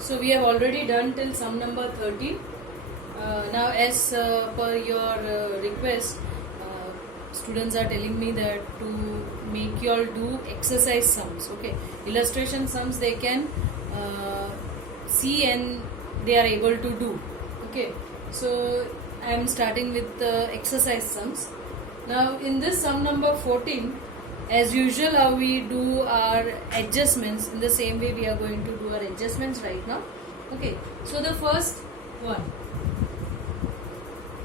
So we have already done till sum number 13. Now as per your request, students are telling me that to make you all do exercise sums. Okay, illustration sums they can see and they are able to do. Okay, so I am starting with the exercise sums. Now in this sum number 14, as usual how we do our adjustments, in the same way we are going to do our adjustments right now. Okay, so the first one.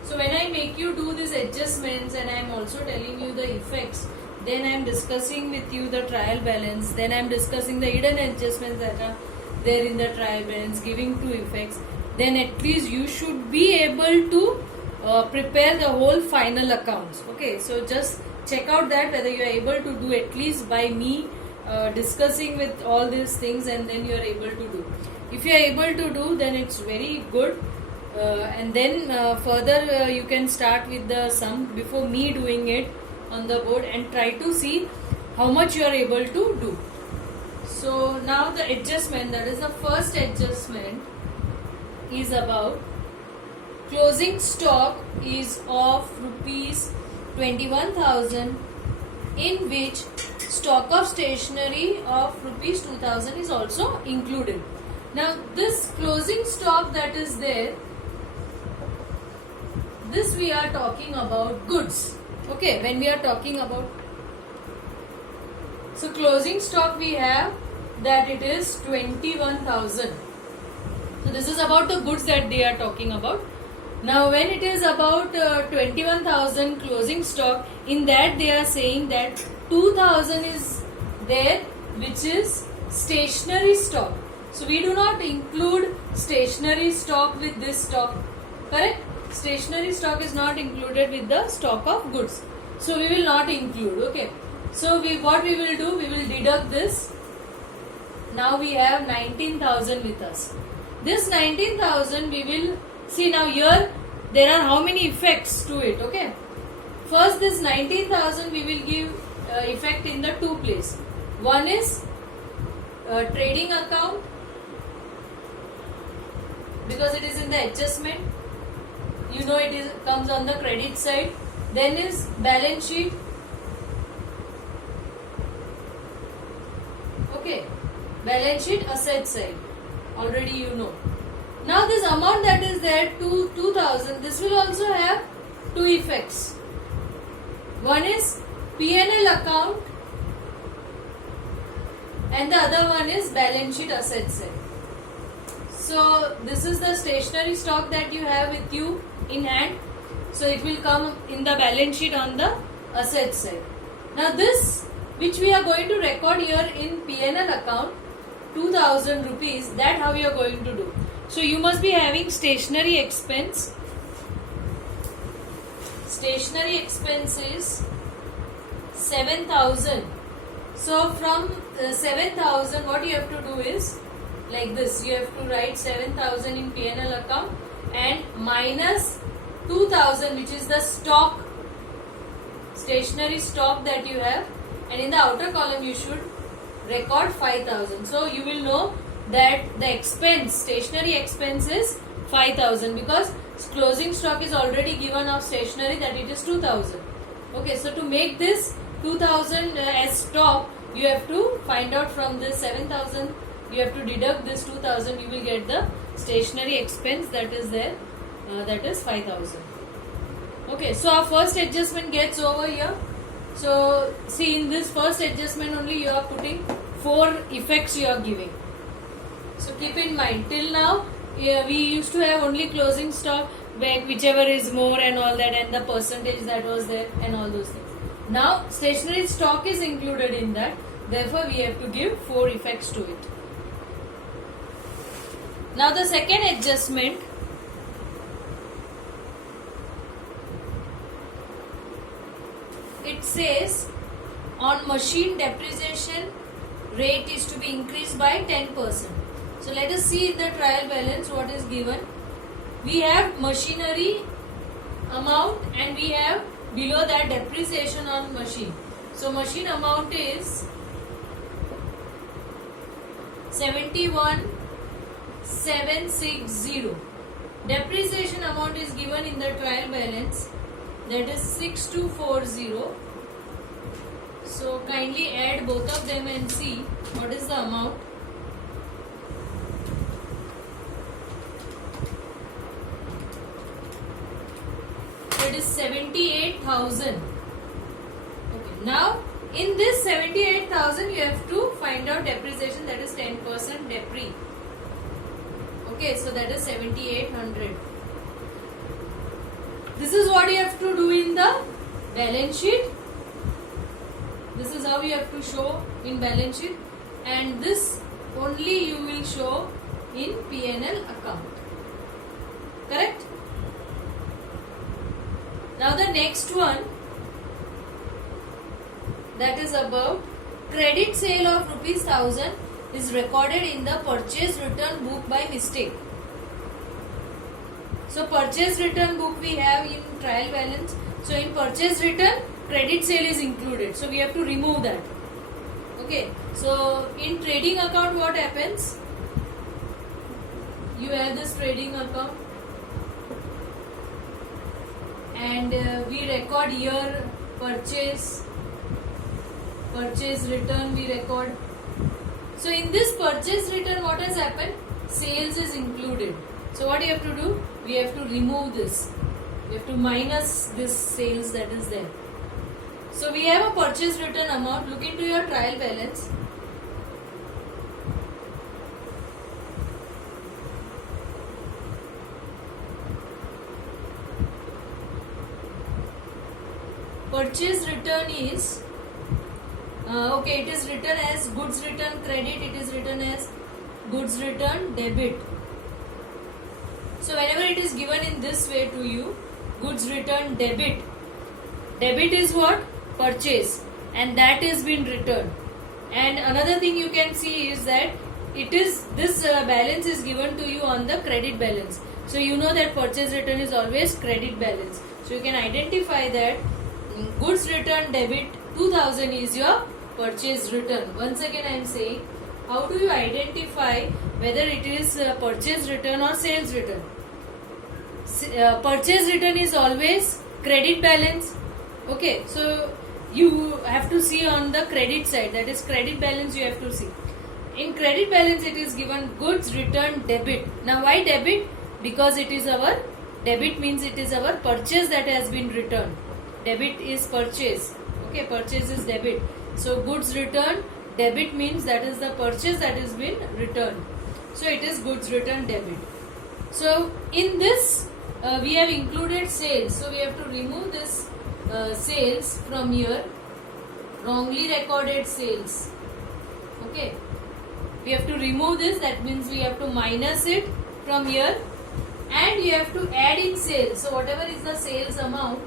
So when I make you do these adjustments and I am also telling you the effects, then I am discussing with you the trial balance, then I am discussing the hidden adjustments that are there in the trial balance, giving two effects, then at least you should be able to prepare the whole final accounts. Okay, so just check out that whether you are able to do at least by me discussing with all these things, and then you are able to do. If you are able to do, then it's very good. And then further you can start with the sum before me doing it on the board and try to see how much you are able to do. So now the adjustment, that is the first adjustment, is about closing stock is of rupees 21,000, in which stock of stationery of rupees 2,000 is also included. Now this closing stock that is there, this we are talking about goods. Okay, when we are talking about, so closing stock we have that it is 21,000. So this is about the goods that they are talking about. Now when it is about 21,000 closing stock, in that they are saying that 2,000 is there, which is stationery stock. So we do not include stationery stock with this stock, correct? Stationery stock is not included with the stock of goods. So we will not include. Okay. So what we will do, we will deduct this. Now we have 19,000 with us. This 19,000 we will see. Now here there are how many effects to it. Okay. First this 19,000 we will give effect in the two places. One is trading account, because it is in the adjustment. You know it is comes on the credit side. Then is balance sheet. Okay, balance sheet asset side. Already you know. Now this amount that is there, 2,000, this will also have two effects. One is P&L account and the other one is balance sheet asset side. So this is the stationery stock that you have with you in hand. So it will come in the balance sheet on the asset side. Now this which we are going to record here in P&L account, 2,000 rupees, that how we are going to do. So you must be having stationery expense. Stationery expense is 7,000. So from 7,000 what you have to do is like this. You have to write 7,000 in P&L account and minus 2,000, which is the stock, stationery stock that you have, and in the outer column you should record 5,000. So you will know that the expense, stationery expense is 5,000, because closing stock is already given of stationery, that it is 2,000. Okay, so to make this 2,000 as stock, you have to find out from this 7,000, you have to deduct this 2,000, you will get the stationery expense that is there, that is 5,000. Okay, so our first adjustment gets over here. So see, in this first adjustment only you are putting 4 effects you are giving. So keep in mind, till now we used to have only closing stock, where whichever is more and all that, and the percentage that was there and all those things. Now stationery stock is included in that, therefore we have to give 4 effects to it. Now the second adjustment, it says on machine depreciation rate is to be increased by 10%. So let us see in the trial balance what is given. We have machinery amount and we have below that depreciation on machine. So machine amount is 71 760. Depreciation amount is given in the trial balance, that is 6240. So kindly add both of them and see what is the amount. So it is 78,000. Okay. Now in this 78,000 you have to find out depreciation, that is 10% depre. Okay, so that is 7,800. This is what you have to do in the balance sheet. This is how you have to show in balance sheet, and this only you will show in P&L account. Correct? Now the next one, that is about credit sale of ₹1,000 is recorded in the purchase return book by mistake. So purchase return book we have in trial balance. So in purchase return, credit sale is included. So we have to remove that. Okay. So in trading account what happens? You have this trading account and we record year purchase return we record. So in this purchase return what has happened? Sales is included. So what you have to do? We have to remove this. We have to minus this sales that is there. So we have a purchase return amount. Look into your trial balance. Purchase return is okay, it is written as goods return credit, it is written as goods return debit. So whenever it is given in this way to you, goods return debit, debit is what? Purchase, and that is been returned. And another thing you can see is that it is this balance is given to you on the credit balance. So you know that purchase return is always credit balance. So you can identify that goods return debit 2,000 is your purchase return. Once again I am saying, how do you identify whether it is purchase return or sales return? Purchase return is always credit balance. Okay, so you have to see on the credit side, that is credit balance you have to see. In credit balance it is given goods return debit. Now why debit? Because it is our debit, means it is our purchase that has been returned. Debit is purchase. Okay, purchase is debit. So goods return debit means that is the purchase that has been returned. So it is goods return debit. So in this we have included sales. So we have to remove this sales from here. Wrongly recorded sales. Okay. We have to remove this. That means we have to minus it from here. And you have to add in sales. So whatever is the sales amount,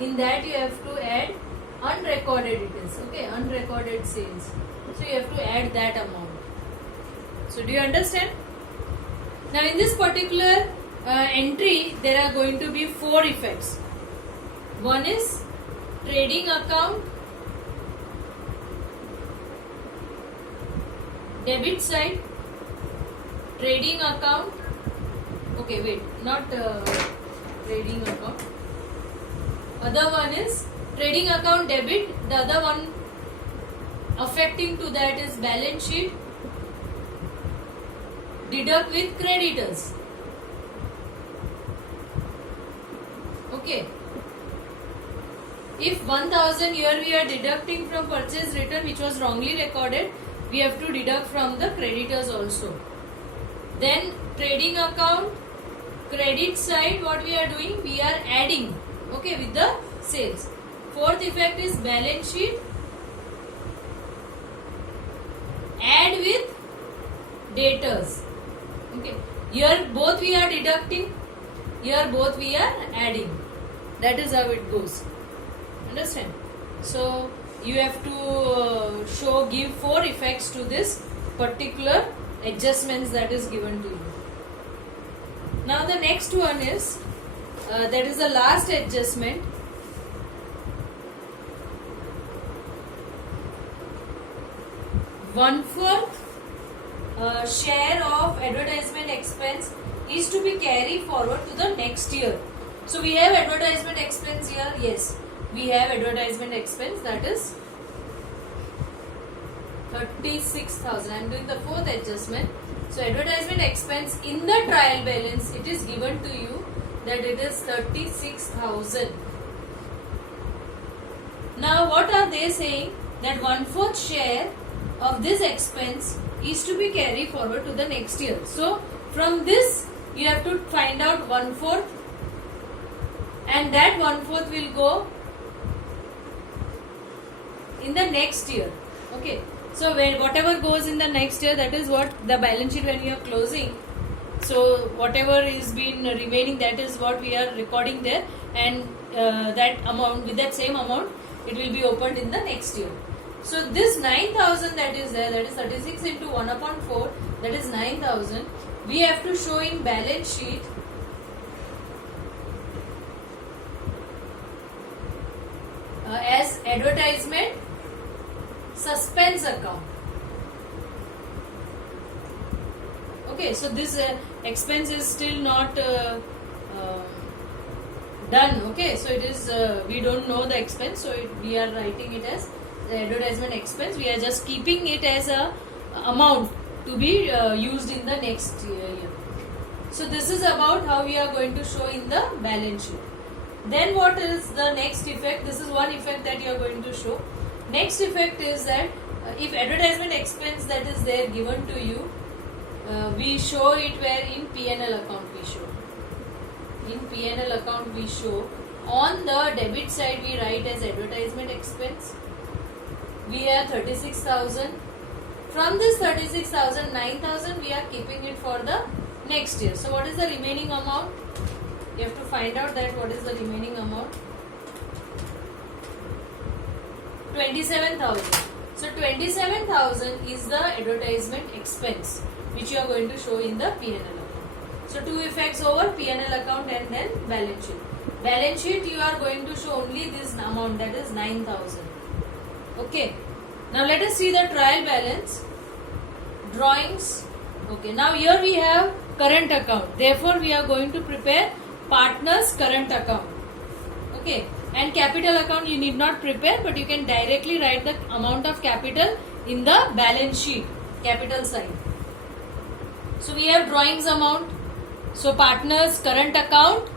in that you have to add unrecorded it is. Okay, unrecorded sales. So you have to add that amount. So do you understand? Now in this particular entry, there are going to be 4 effects. One is trading account, debit side, trading account. Okay, wait, not trading account. Other one is trading account debit. The other one affecting to that is balance sheet. Deduct with creditors. Okay. If 1,000 here we are deducting from purchase return which was wrongly recorded, we have to deduct from the creditors also. Then trading account, credit side, what we are doing? We are adding, okay, with the sales. Fourth effect is balance sheet. Add with debtors. Okay. Here both we are deducting. Here both we are adding. That is how it goes. Understand? So you have to give 4 effects to this particular adjustments that is given to you. Now the next one is that is the last adjustment. One fourth share of advertisement expense is to be carried forward to the next year. So we have advertisement expense here. Yes, we have advertisement expense, that is 36,000. I am doing the fourth adjustment. So advertisement expense in the trial balance, it is given to you that it is 36,000. Now what are they saying? That 1/4 share of this expense is to be carried forward to the next year. So from this you have to find out 1/4, and that 1/4 will go in the next year. Okay. So when whatever goes in the next year, that is what the balance sheet when you are closing. So whatever is been remaining, that is what we are recording there, and that amount, with that same amount, it will be opened in the next year. So this 9,000 that is there, that is 36 into 1/4, that is 9,000. We have to show in balance sheet as advertisement suspense account. Okay, so this expense is still not done. Okay, so it is we don't know the expense, so we are writing it as the advertisement expense. We are just keeping it as a amount to be used in the next year. So this is about how we are going to show in the balance sheet. Then what is the next effect? This is one effect that you are going to show. Next effect is that if advertisement expense that is there given to you, we show it where in P&L account we show. In P&L account we show. On the debit side we write as advertisement expense. We have 36,000. From this 36,000, 9,000 we are keeping it for the next year. So what is the remaining amount? You have to find out that what is the remaining amount. 27,000. So 27,000 is the advertisement expense which you are going to show in the P&L account. So two effects over P&L account and then balance sheet. Balance sheet you are going to show only this amount, that is 9,000. Okay. Now let us see the trial balance. Drawings. Okay. Now here we have current account. Therefore we are going to prepare partners current account. Okay. And capital account you need not prepare, but you can directly write the amount of capital in the balance sheet, capital side. So we have drawings amount. So partners current account,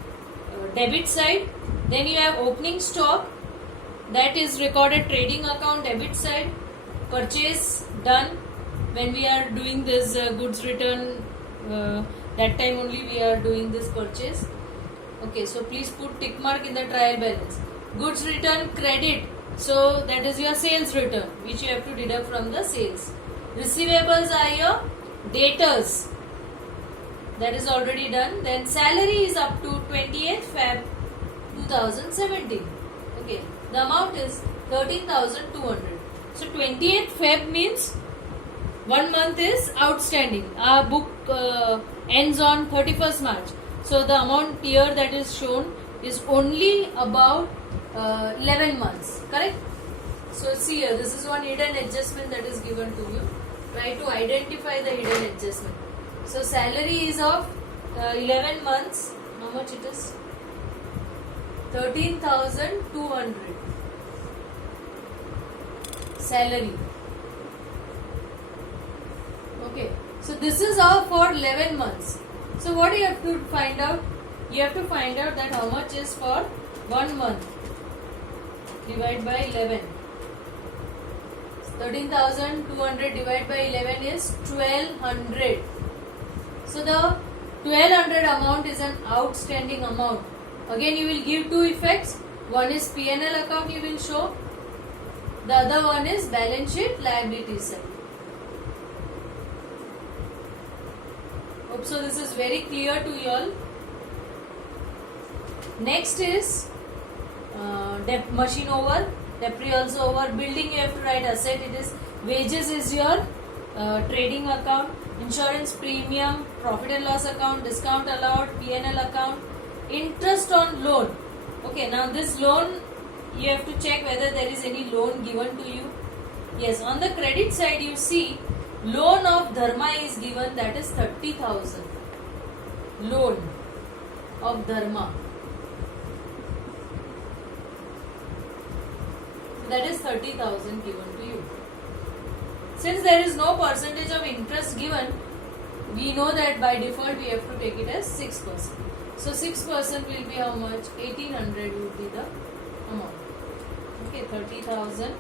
debit side. Then you have opening stock, that is recorded trading account, debit side. Purchase done when we are doing this goods return, that time only we are doing this purchase. Okay, so please put tick mark in the trial balance. Goods return credit, so that is your sales return which you have to deduct from the sales. Receivables are your debtors, that is already done. Then salary is up to 28th Feb 2017. Okay, the amount is 13,200. So 28th Feb means 1 month is outstanding. Our book ends on 31st March. So the amount here that is shown is only about 11 months, correct? So see here, this is one hidden adjustment that is given to you. Try to identify the hidden adjustment. So salary is of 11 months. How much it is? 13,200. Salary. Okay. So this is all for 11 months. So what do you have to find out? You have to find out that how much is for 1 month. Divide by 11. 13,200 divided by 11 is 1,200. So the 1,200 amount is an outstanding amount. Again you will give two effects. One is P&L account you will show. The other one is balance sheet liability side. Hope so this is very clear to you all. Next is machine over, depre also over. Building you have to write asset. It is wages is your trading account, insurance premium, profit and loss account, discount allowed, P&L account, interest on loan. Okay, now this loan you have to check whether there is any loan given to you. Yes, on the credit side you see Loan of Dharma is given, that is 30,000. Loan of Dharma, that is 30,000 given to you. Since there is no percentage of interest given, we know that by default we have to take it as 6%. So 6% will be how much? 1800 would be the amount. Okay, 30,000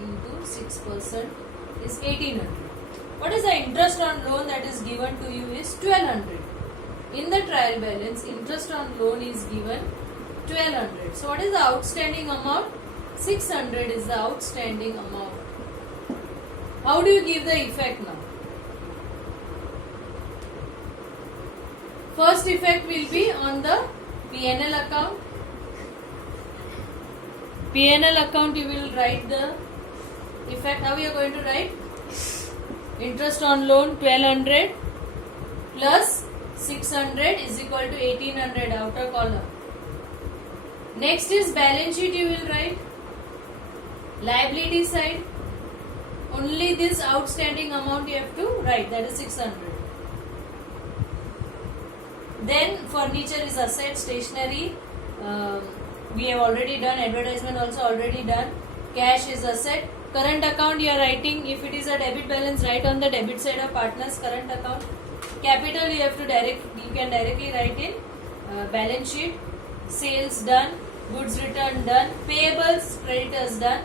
into 6% is 1800. What is the interest on loan that is given to you is 1200. In the trial balance, interest on loan is given 1200. So what is the outstanding amount? 600 is the outstanding amount. How do you give the effect now? First effect will be on the P&L account. P&L account you will write the effect. How you are going to write? Interest on loan 1200 plus 600 is equal to 1800, outer column. Next is balance sheet you will write. Liability side, only this outstanding amount you have to write, that is 600. Then furniture is asset, stationery we have already done, advertisement also already done. Cash is asset. Current account you are writing, if it is a debit balance, write on the debit side of partners current account. Capital you have to you can directly write in balance sheet. Sales done, goods return done, payables, creditors done.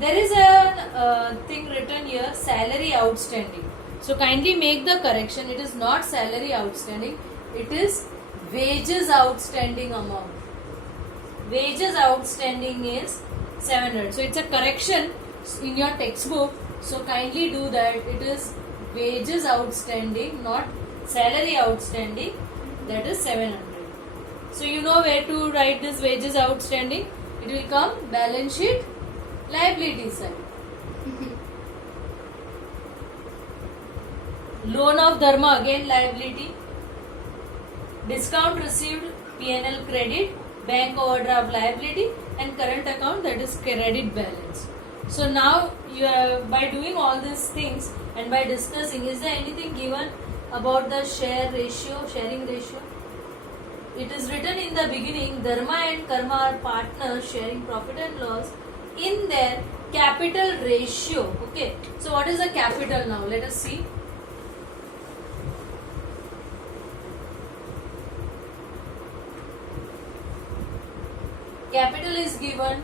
There is a thing written here, salary outstanding. So kindly make the correction. It is not salary outstanding. It is wages outstanding amount. Wages outstanding is 700. So it's a correction in your textbook. So kindly do that. It is wages outstanding, not salary outstanding. That is 700. So you know where to write this wages outstanding. It will come balance sheet, liability side. Loan of Dharma, again liability. Discount received, P&L credit, bank overdraft liability, and current account, that is credit balance. So now you are, by doing all these things and by discussing, is there anything given about the sharing ratio? It is written in the beginning, Dharma and Karma are partners sharing profit and loss in their capital ratio. Okay, so what is the capital now? Let us see. Capital is given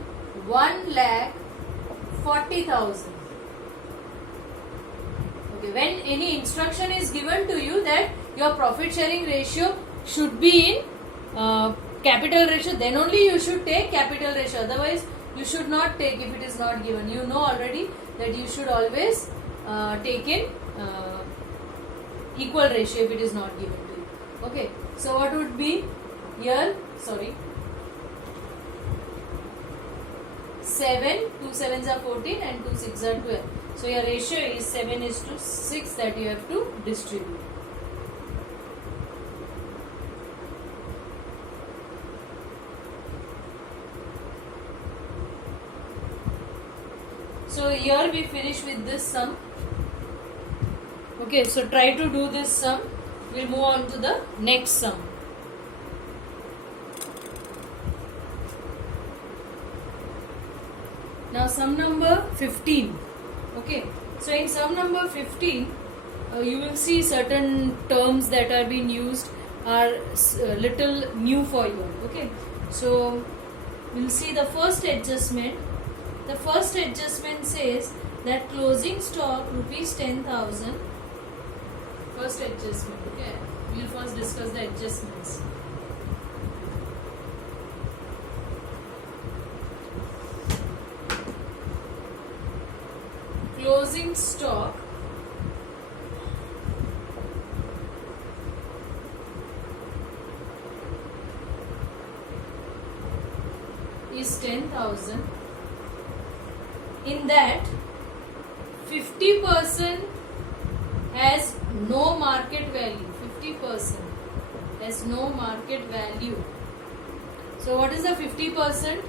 1,40,000. Okay, when any instruction is given to you that your profit sharing ratio should be in capital ratio, then only you should take capital ratio. Otherwise, you should not take if it is not given. You know already that you should always take in equal ratio if it is not given to you. Okay, so what would be here? 7, 2 7s are 14 and 2 6 are 12. So your ratio is 7:6 that you have to distribute. So here we finish with this sum. Okay, so try to do this sum. We'll move on to the next sum. Now sum number 15. Okay, so in sum number 15, you will see certain terms that are being used are little new for you. Okay, so we'll see the first adjustment. The first adjustment says that closing stock rupees 10,000. First adjustment. Okay, we'll first discuss the adjustments. Closing stock is 10,000. In that 50% has no market value. 50% has no market value. So what is the 50%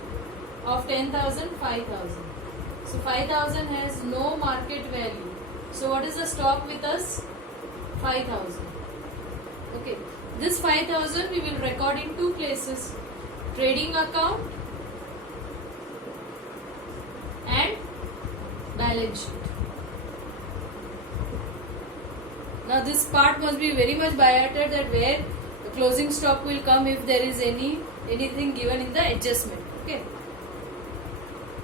of 10,000? 5,000. So 5,000 has no market value. So what is the stock with us? 5,000. Okay. This 5,000 we will record in two places. Trading account and balance sheet. Now this part must be very much by-hearted, that where the closing stock will come if there is anything given in the adjustment. Okay.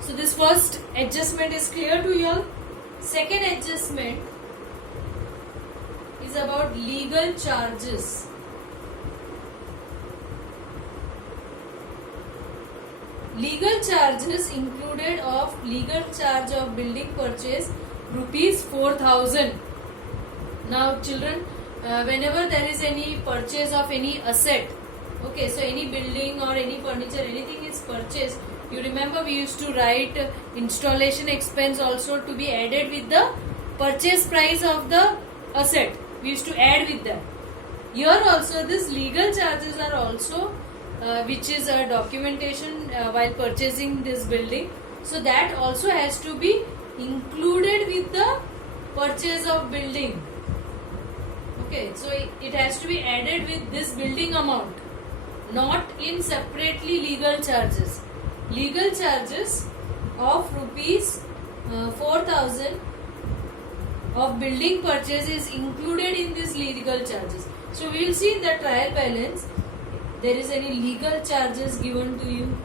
So this first adjustment is clear to you all. Second adjustment is about legal charges. Legal charges included of legal charge of building purchase rupees 4,000. Now children, whenever there is any purchase of any asset, okay, so any building or any furniture, anything is purchased, you remember we used to write installation expense also to be added with the purchase price of the asset. We used to add with that. Here also this legal charges are also which is a documentation while purchasing this building. So that also has to be included with the purchase of building. Okay, so it has to be added with this building amount, not in separately legal charges. Legal charges of rupees 4,000 of building purchase is included in this legal charges. So we will see in the trial balance there is any legal charges given to you.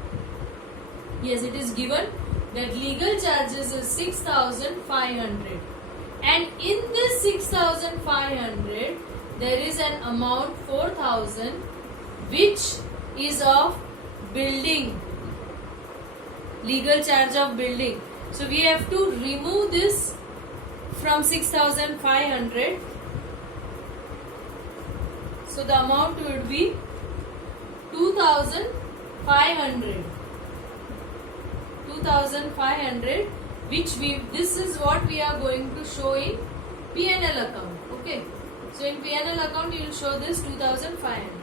Yes, it is given that legal charges is 6,500. And in this 6,500 there is an amount 4,000 which is of building, legal charge of building. So we have to remove this from 6,500. So the amount would be 2,500. 2,500, which this is what we are going to show in P&L account. Okay. So in P&L account you will show this 2,500.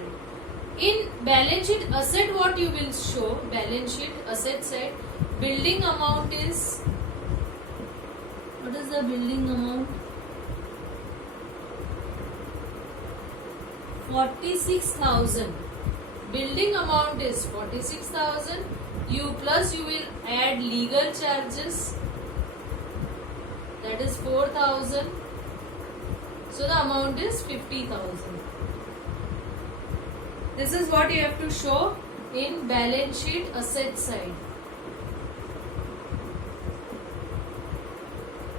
In balance sheet asset, what you will show, balance sheet asset side, building amount is, what is the building amount? 46,000. Building amount is 46,000. You will add legal charges, that is 4,000. So the amount is 50,000. This is what you have to show in balance sheet asset side.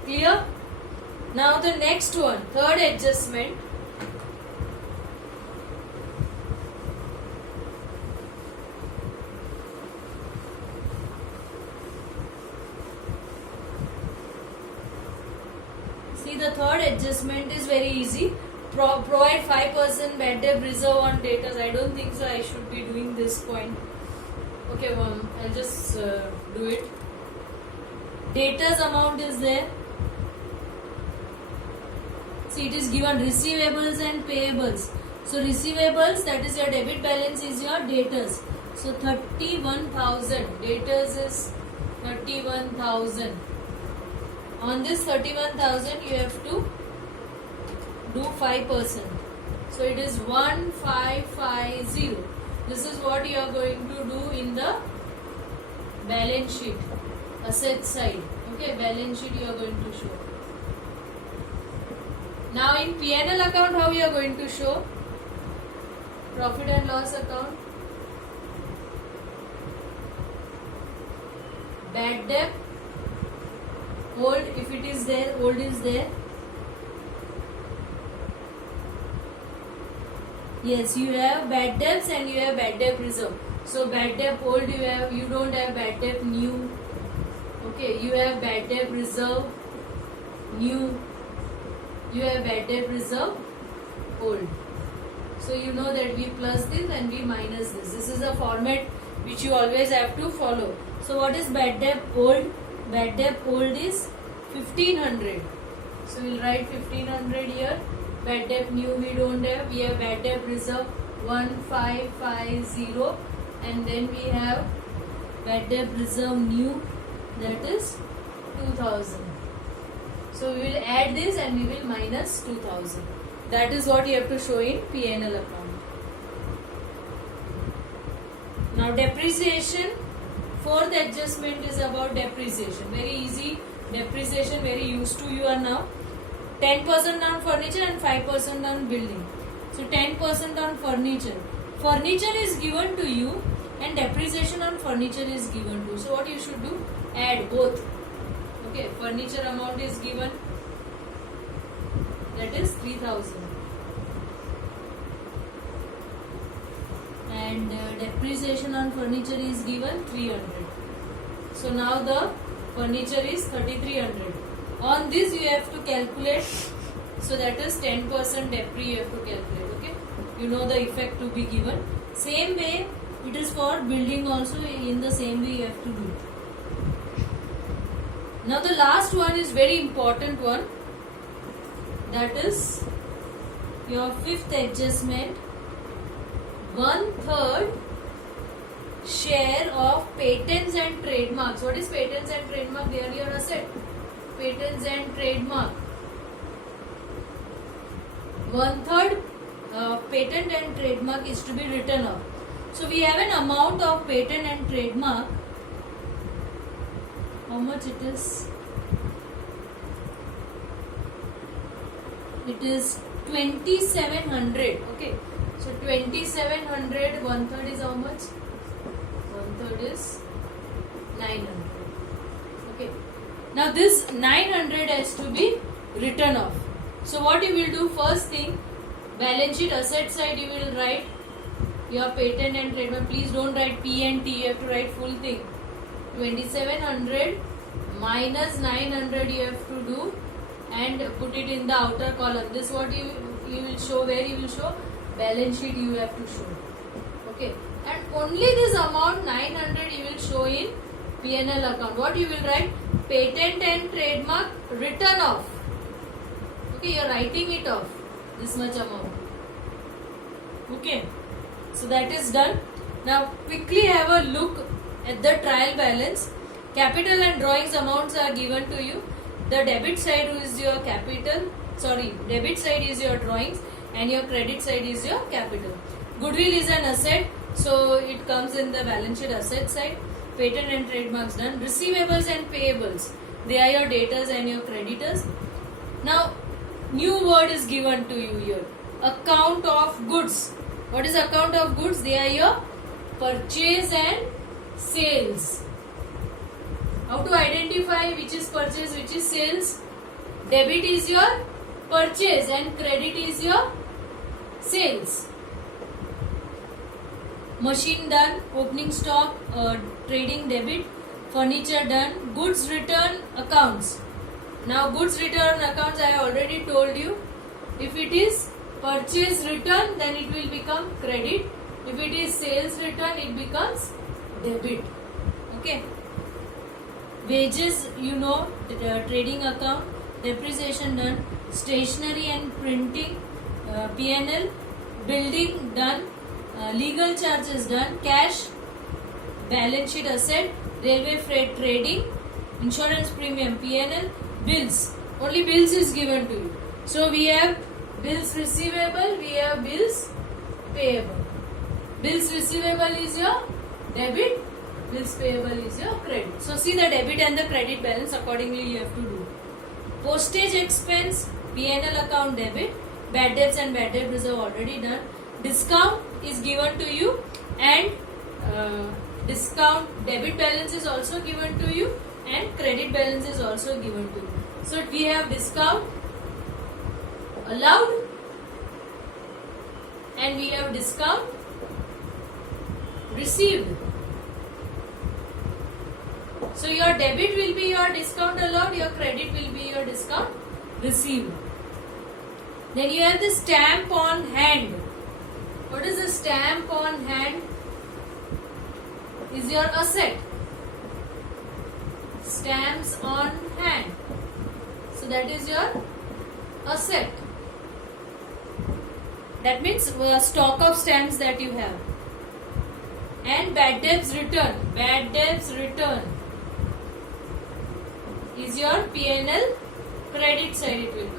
Clear? Now the next one, third adjustment. See, the third adjustment is very easy. Provide 5% bad debt reserve on debtors. I don't think so I should be doing this point. Okay, I'll just do it. Debtors amount is there. See, it is given receivables and payables. So receivables, that is your debit balance, is your debtors. So 31,000. Debtors is 31,000. On this 31,000 you have to do 5%. So it is 1550. This is what you are going to do in the balance sheet, asset side. Okay, balance sheet you are going to show. Now in P&L account, how you are going to show? Profit and loss account. Bad debt. Old, if it is there, old is there. Yes, you have bad debts and you have bad debt reserve. So bad debt old you have, you don't have bad debt new. Okay, you have bad debt reserve new. You have bad debt reserve old. So you know that we plus this and we minus this. This is a format which you always have to follow. So what is bad debt old? Bad debt old is 1,500. So we'll write 1,500 here. Bad debt new we don't have. We have bad debt reserve 1550, and then we have bad debt reserve new, that is 2,000. So we will add this and we will minus 2000. That is what you have to show in P&L account. Now depreciation, fourth adjustment is about depreciation. Very easy depreciation, very used to you are now. 10% on furniture and 5% on building. So 10% on furniture. Furniture is given to you and depreciation on furniture is given to you. So what you should do? Add both. Okay, furniture amount is given, that is 3000, and depreciation on furniture is given 300. So now the furniture is 3300. On this you have to calculate, so that is 10% depre you have to calculate. Okay, you know the effect to be given. Same way it is for building also, in the same way you have to do. Now the last one is very important one, that is your fifth adjustment, 1/3 share of patents and trademarks. What is patents and trademark? They are your asset. Patents and trademark. 1/3 patent and trademark is to be written off. So we have an amount of patent and trademark. How much it is? It is 2700. Okay, so 2700, 1/3 is how much? 1/3 is 900. Okay, now this 900 has to be written off. So what you will do? First thing, balance sheet asset side you will write your patent and trademark. Please don't write P and T, you have to write full thing. 2700 minus 900 you have to do and put it in the outer column. This what you will show, where you will show balance sheet you have to show. Okay, and only this amount 900 you will show in P&L account. What you will write? Patent and trademark written off. Okay, you are writing it off, this much amount. Okay, so that is done. Now quickly have a look at the trial balance. Capital and drawings amounts are given to you. The debit side is your capital, debit side is your drawings and your credit side is your capital. Goodwill is an asset, so it comes in the balance sheet asset side. Patent and trademarks done. Receivables and payables, they are your debtors and your creditors. Now new word is given to you here, account of goods. What is account of goods? They are your purchase and sales. How to identify which is purchase, which is sales? Debit is your purchase and credit is your sales. Machine done, opening stock, trading debit, furniture done, goods return accounts. Now goods return accounts I have already told you. If it is purchase return, then it will become credit. If it is sales return, it becomes debit. Okay. Wages, you know, trading account, depreciation done, stationery and printing, P&L, building done, legal charges done, cash, balance sheet asset, railway freight trading, insurance premium, P&L, bills. Only bills is given to you. So we have bills receivable, we have bills payable. Bills receivable is your debit, bills payable is your credit. So see the debit and the credit balance, accordingly you have to do. Postage expense, P&L account debit, bad debts and bad debt reserve already done. Discount is given to you and discount debit balance is also given to you and credit balance is also given to you. So we have discount allowed and we have discount received. So your debit will be your discount allowed, your credit will be your discount received. Then you have the stamp on hand. What is the stamp on hand? Is your asset. Stamps on hand. So that is your asset. That means stock of stamps that you have. And bad debts return. Bad debts return is your P&L credit side it will